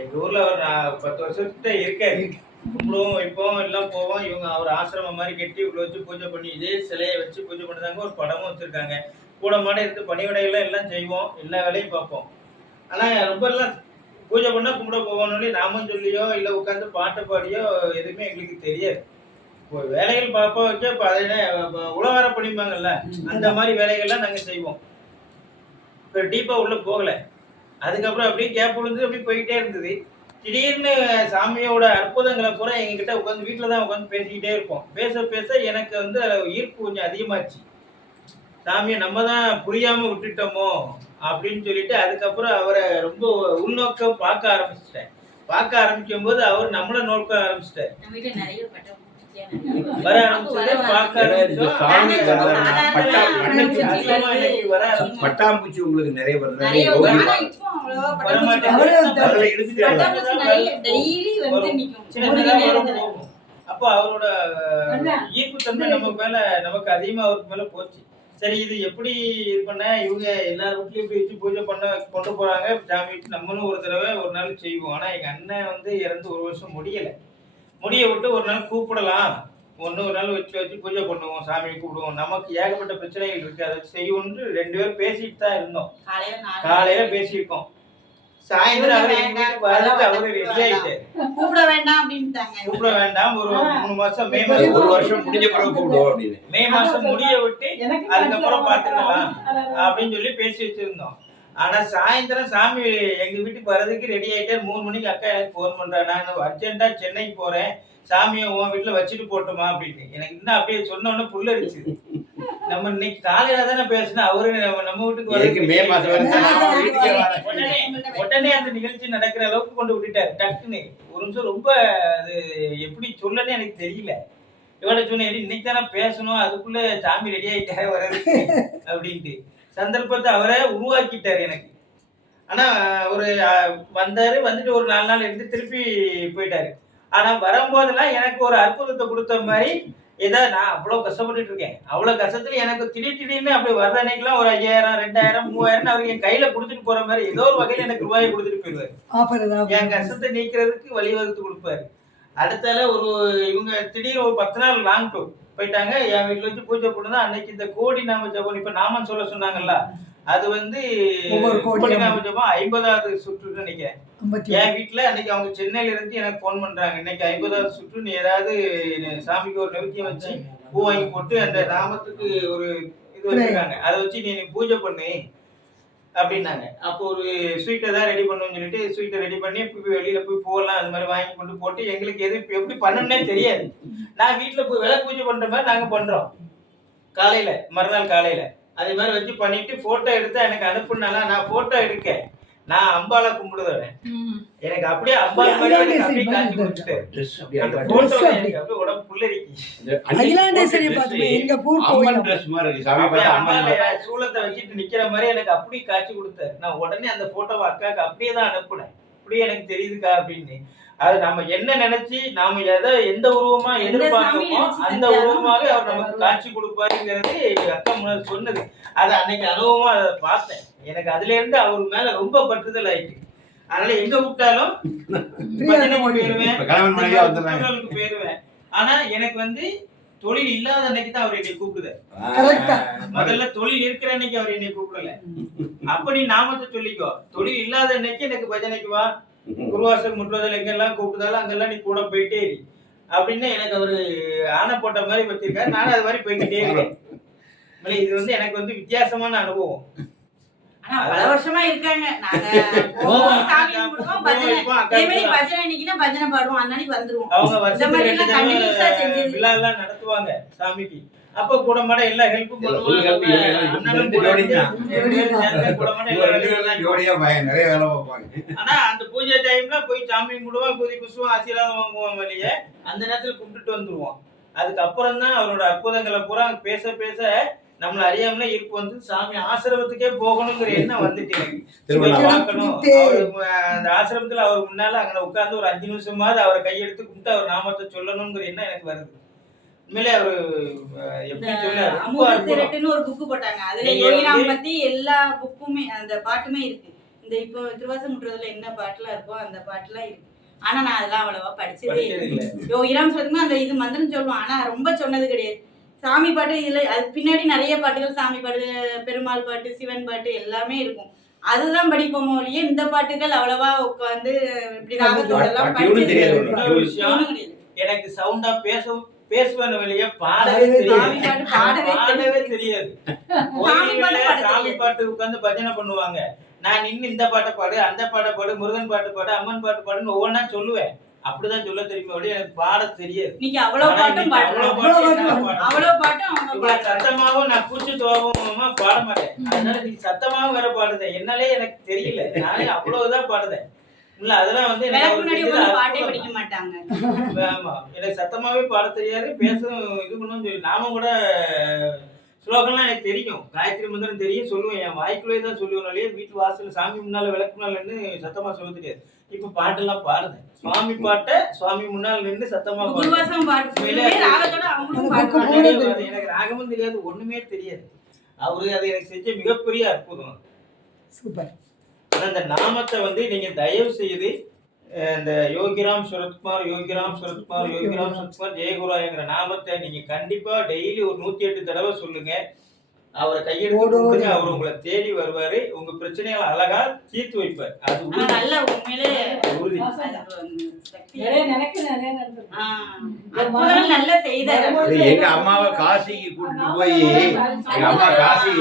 எங்க ஊர்ல ஒரு 10 வருஷத்துக்கிட்ட இருக்காரு. கும்பிடுவோம், வைப்போம், எல்லாம் போவோம். இவங்க அவர் ஆசிரமம் மாரி கட்டி உள்ள வச்சு பூஜை பண்ணி, இதே சிலைய வச்சு பூஜை பண்ணுறாங்க. ஒரு படமும் வச்சிருக்காங்க. கூட மாட இருந்து பணிவிடைகள்லாம் எல்லாம் செய்வோம். எல்லா வேலையும் பார்ப்போம். ஆனா ரொம்பலாம் பூஜை பண்ணா கும்பிட போவோம்னு நாமம் சொல்லியோ, இல்ல உட்கார்ந்து பாட்டு பாடியோ எதுவுமே எங்களுக்கு தெரியாது. ஒரு வேலைகள் பார்ப்போம் வச்சு இப்ப அது என்ன உழவார பணிம்பாங்கல்ல, அந்த மாரி வேலைகள்லாம் நாங்க செய்வோம். இப்ப டீப்பா உள்ள போகல. அதுக்கப்புறம் அப்படியே கேப் விழுந்து அப்படியே போயிட்டே இருந்தது. திடீர்னு சாமியோட அற்புதங்கள பூரா எங்ககிட்ட உட்காந்து வீட்ல தான் உட்காந்து பேசிக்கிட்டே இருப்போம். பேச, பேச எனக்கு வந்து அதுல ஈர்ப்பு கொஞ்சம் அதிகமாச்சு. சாமிய நம்ம தான் புரியாம விட்டுட்டோமோ! அப்படின்னு சொல்லிட்டு, அதுக்கப்புறம் அவர ரொம்ப உள்நோக்கம் பார்க்க ஆரம்பிச்சுட்டேன். பார்க்க ஆரம்பிக்கும்போது, அவர் நம்மள நோக்க ஆரம்பிச்சுட்டாரு. நம்ம வீட்ல நெறைய பட்டம் வர ஆரம்பிச்சது, பார்க்க ஆரம்பிச்சோம். பட்டாம்பூச்சி உங்களுக்கு நிறைய வருது. அப்போ அவரோட ஈர்ப்புத்தன்மை நமக்கு அதிகமா அவருக்கு மேல போச்சு. சரி, இது எப்படி இது பண்ண இவங்க எல்லார் வீட்லயும் இப்படி வச்சு பூஜை பண்ண கொண்டு போறாங்க. சாமி நம்மளும் ஒரு தடவை ஒரு நாள் செய்வோம். ஆனா எங்க அண்ணன் வந்து இறந்து 1 வருஷம் முடியல. முடிய விட்டு ஒரு நாள் கூப்பிடலாம். ஒரு நாள் வச்சு பூஜை பண்ணுவோம், சாமியை கூப்பிடுவோம். நமக்கு ஏகப்பட்ட பிரச்சனைகள் இருக்கு, அதை செய்வோம்னு 2 பேரும் பேசிட்டு தான் இருந்தோம். காலையில பேசியிருக்கோம். சாயந்தரம் அவரு ரெடி ஆயிட்டாரு. கூப்பிட வேண்டாம் அப்படின்ட்டாங்க. கூப்பிட வேண்டாம், ஒரு 3 மாசம் மே மாசம் 1 வருஷம் முடிஞ்ச பிறகு கூப்பிடுவோம் அப்படின்னு. மே மாசம் முடிய விட்டு அதுக்கப்புறம் பாத்துக்கலாம் அப்படின்னு சொல்லி பேசி வச்சிருந்தோம். ஆனா சாயந்தரம் சாமி எங்க வீட்டுக்கு வர்றதுக்கு ரெடி ஆயிட்டாரு. 3 மணிக்கு அக்கா எனக்கு போன் பண்றா, நான் அர்ஜென்ட்டா சென்னைக்கு போறேன், சாமியை உன் வீட்டுல வச்சுட்டு போட்டுமா அப்படின்னு. எனக்கு இன்னும் அப்படியே சொன்ன உடனே புல்லரிச்சு. நம்ம இன்னைக்கு காலையில தானே பேசினா, அவரு நம்ம வீட்டுக்கு வர்றதுக்கு மே மாசம் உடனே அந்த நிகழ்ச்சி நடக்கிற அளவுக்கு கொண்டு விட்டுட்டாரு டக்குன்னு. ஒரு நிமிஷம் ரொம்ப அது எப்படி சொல்லன்னு எனக்கு தெரியல. இவட சொன்னேன், இன்னைக்கு தானே பேசணும், அதுக்குள்ள சாமி ரெடி ஆயிட்டாரு வர்றதுக்கு அப்படின்ட்டு. சந்தர்ப்பத்தை அவரை உருவாக்கிட்டாரு எனக்கு. ஆனா ஒரு வந்தாரு, வந்துட்டு ஒரு 4 நாள் இருந்து திருப்பி போயிட்டாரு. ஆனா வரும்போதெல்லாம் எனக்கு ஒரு அற்புதத்தை கொடுத்த மாதிரி, ஏதோ நான் அவ்வளவு கஷ்டப்பட்டுட்டு இருக்கேன். அவ்வளவு கஷ்டத்துல எனக்கு திடீர்னு அப்படி வர்ற அன்னைக்கெல்லாம் ஒரு 5000, 2000, 3000 அவருக்கு என் கையில கொடுத்துட்டு போற மாதிரி ஏதோ ஒரு வகையில எனக்கு ரூபாயை கொடுத்துட்டு போயிடுவாரு. என் கஷ்டத்தை நீக்கிறதுக்கு வழிவகுத்து கொடுப்பாரு. அடுத்தால இவங்க திடீர்னு ஒரு 10 நாள் லாங் டூர் போயிட்டாங்க. என் வீட்டுல வச்சு பூஜை பண்ணுதான். அன்னைக்கு இந்த கோடி நாம ஜபம் இப்ப நாமம் சொல்ல சொன்னாங்கல்ல, அது வந்து கோடி நாம ஜபம் 50வது சுற்றுன்னு நினைக்கிறேன். என் வீட்டுல அன்னைக்கு அவங்க சென்னையில இருந்து எனக்கு போன் பண்றாங்க, இன்னைக்கு 50வது சுற்று, நீ ஏதாவது சாமிக்கு ஒரு நிவர்த்தியம் வச்சு பூ வாங்கி போட்டு அந்த நாமத்துக்கு ஒரு இது வச்சிருக்காங்க, அதை வச்சு நீ பூஜை பண்ணு அப்படின்னாங்க. அப்போ ஒரு ஸ்வீட்டை தான் ரெடி பண்ணுவோம்னு சொல்லிட்டு ஸ்வீட்டை ரெடி பண்ணி வெளியில போய் பூவெல்லாம் அது மாதிரி வாங்கி கொண்டு போட்டு, எங்களுக்கு எது எப்படி பண்ணணும்னே தெரியாது. நான் வீட்டுல போய் விளக்கு பூஜை பண்ற மாதிரி நாங்க பண்றோம். காலையில மறுநாள் காலையில அதே மாதிரி வச்சு பண்ணிட்டு போட்டோ எடுத்து எனக்கு அனுப்புனால நான் போட்டோ எடுக்கேன். நான் அம்பாளை கும்பிடுவேன். எனக்கு அப்படியே அம்பாள் மாதிரி அப்படியே காட்சி கொடுத்துட்டாரு. அந்த போட்டோ எனக்கு அப்படியே உடம்பு புல்லரிக்கு. சூலத்தை வச்சுட்டு நிக்கிற மாதிரி எனக்கு அப்படியே காட்சி கொடுத்தாரு. நான் உடனே அந்த போட்டோவை அக்காவுக்கு அப்படியே தான் அனுப்புனேன். அப்படியே எனக்கு தெரியுதுக்கா அப்படின்னு. அது நம்ம என்ன நினைச்சு நாம எந்த உருவமா எதிர்பார்க்கணுமோ அந்த உருவமாக அவர் நமக்கு காட்சி கொடுப்பாருங்கிறது அக்கா முன்னாடி சொன்னது. அதை அன்னைக்கு அனுபவமா அதை பார்த்தேன். எனக்கு அதுல இருந்து அவர் மேல ரொம்ப பற்றுதல் ஆயிட்டு. அதனால எங்க விட்டாலும் போயிருவேன். ஆனா எனக்கு வந்து தொழில் இல்லாத அன்னைக்கு தான் அவர் என்னை கூப்பிடுதார். முதல்ல தொழில் இருக்கிற அன்னைக்கு அவர் என்னை கூப்பிடல. அப்படி நாமத்தை சொல்லிக்கோ, தொழில் இல்லாத அன்னைக்கு எனக்கு பஜனைக்கு வா, குருவாசல் முற்றுவதில் எங்கெல்லாம் கூப்பிட்டாலும் அங்கெல்லாம் நீ கூட போயிட்டே இரு அப்படின்னு எனக்கு அவரு ஆணை போட்ட மாதிரி பத்திருக்காரு. நானும் அது மாதிரி போய்கிட்டே இருக்கேன். இது வந்து எனக்கு வந்து வித்தியாசமான அனுபவம். பல வருஷமா இருக்காங்க. பஜனை பாடுவோம், அன்னைக்கு வந்துருவோம். அவங்க விழாலாம் நடத்துவாங்க சாமிக்கு. அப்ப கூட மாட எல்லா ஹெல்ப்பும் பண்ணுவாங்க. ஆனா அந்த பூஜை டைம்ல போய் சாமி கும்பிடுவோம், பூஜை புஷ்பம் ஆசீர்வாதம் வாங்குவோம். வெளியே அந்த நேரத்துல கும்பிட்டுட்டு வந்துருவோம். அதுக்கப்புறம் தான் அவரோட அற்புதங்களை பூரா பேச பேச நம்மள அறியாமலே ஈர்ப்பு வந்து சாமி ஆசிரமத்துக்கே போகணுங்கிற எண்ணம் வந்துட்டு பார்க்கணும். அந்த ஆசிரமத்துல அவர் முன்னால அங்க உட்கார்ந்து ஒரு 5 நிமிஷமாவது அவரை கையெடுத்து கும்பிட்டு அவர் நாமத்தை சொல்லணுங்கிற எண்ணம் எனக்கு வருது. உண்மையிலே அவரு எப்படி சொன்னாரு, ஒரு புக்கு போட்டாங்க. அதுல யோகிராம் பத்தி எல்லா புக்குமே அந்த பாட்டுமே இருக்கு. இந்த இப்போ திருவாசம் முற்றதுல என்ன பாட்டுலாம் இருக்கோ அந்த பாட்டுலாம் இருக்கு. ஆனா நான் அதெல்லாம் அவ்வளவா படிச்சதே படிச்சது இல்லை. இல்ல. யோகிராம் சொல்லுங்க அந்த இது மந்திரம் சொல்லுவோம், ஆனா ரொம்ப சொன்னது கிடையாது. சாமி பாட்டு இதுல அது பின்னாடி நிறைய பாட்டுகள், சாமி பாட்டு, பெருமாள் பாட்டு, சிவன் பாட்டு எல்லாமே இருக்கும். அதுதான் படிப்போமோ ஒழிய இந்த பாட்டுகள் அவ்வளவா உட்காந்து இப்படி ராகத்தோட எல்லாம் பாட்டு தெரியாது. இன்னொரு விஷயம், கிடையாது. எனக்கு சவுண்டா பேசுவேன் வெளியே பாடவே சாமி தெரியாது. பாட்டு பாடவே தெரியாது. சாமி பாட்டு கோயில்ல பாட சாமி தெரியாது. பாட்டு உட்கார்ந்து பஜனை பண்ணுவாங்க. நான் நின்னு இந்த பாட்டை பாடு, அந்த பாட்டை பாடு, முருகன் பாட்டு பாடு, அம்மன் பாட்டு பாடுன்னு ஒவ்வொன்றா சொல்லுவேன். அப்படிதான் சொல்ல தெரியுமே ஒழிய எனக்கு பாட தெரியாது. இன்னைக்கு அவ்வளவு ஆனா பாட்டும் இன்னைக்கு அவ்வளவு பாட்டு என்னால பாட முடியும். அவ்வளவு பாட்டும் அவங்க இவ்வளவு பாடுறாங்க. சத்தமாவும் நான் பூச்சி துவாபமா பாட மாட்டேன். அதனால இன்னைக்கு சத்தமாவும் வேற பாடுதேன். என்னாலே எனக்கு தெரியல. நானே அவ்வளவுதான் பாடுதேன். இல்ல அதெல்லாம் வந்து எனக்கு விளக்கு ஒரு முன்னாடி தெரிஞ்சது உட்கார்ந்து பாட்டே அற்புதம். படிக்க மாட்டாங்க. ஆமா எனக்கு சத்தமாவே பாட தெரியாது, பேசவும் இது பண்ணவும் சொல்லி நாமும் கூட ஸ்லோகம்லாம் எனக்கு தெரியும், காயத்ரி மந்திரம் தெரியும், சொல்லுவேன். என் வாய்க்குள்ளே தான் சொல்லுவேனாலே, வீட்டு வாசல் சாமி முன்னால விளக்கு முன்னால நின்று சத்தமா சொல்ல தெரியாது. இப்ப பாட்டெல்லாம் பாடுதேன். சுவாமி பாட்டை சுவாமி முன்னால் நின்று சத்தமா பாடுவேன். குருவாசம் பாட்டு உண்மையிலே சொல்லுவே ராகத்தோட அவங்களும் பாட்டு பாடுவாங்க. பாடவே எனக்கு ராகமும் தெரியாது, ஒண்ணுமே தெரியாது. அவரு அதை எனக்கு செஞ்ச மிகப்பெரிய அற்புதம். சூப்பர். ஆனா இந்த நாமத்தை வந்து நீங்க தயவு செய்து இந்த யோகிராம் சுரத்குமார், யோகிராம் சுரத்குமார், யோகிராம் சுரத்குமார் ஜெயகுராயங்கிற நாமத்தை நீங்க கண்டிப்பா டெய்லி ஒரு 108 தடவை சொல்லுங்க. அவரை கையெடுத்து கொடுங்க, அவர் உங்களை தேடி வருவாரு. உங்க பிரச்சனைகளை அழகா தீர்த்து வைப்பார். அது ஆனா நல்ல உண்மையிலே உறுதி. அற்புதங்கள் நல்ல செய்தார். எங்க அம்மாவை காசிக்கு கூட்டிட்டு போய் எங்க அம்மா காசி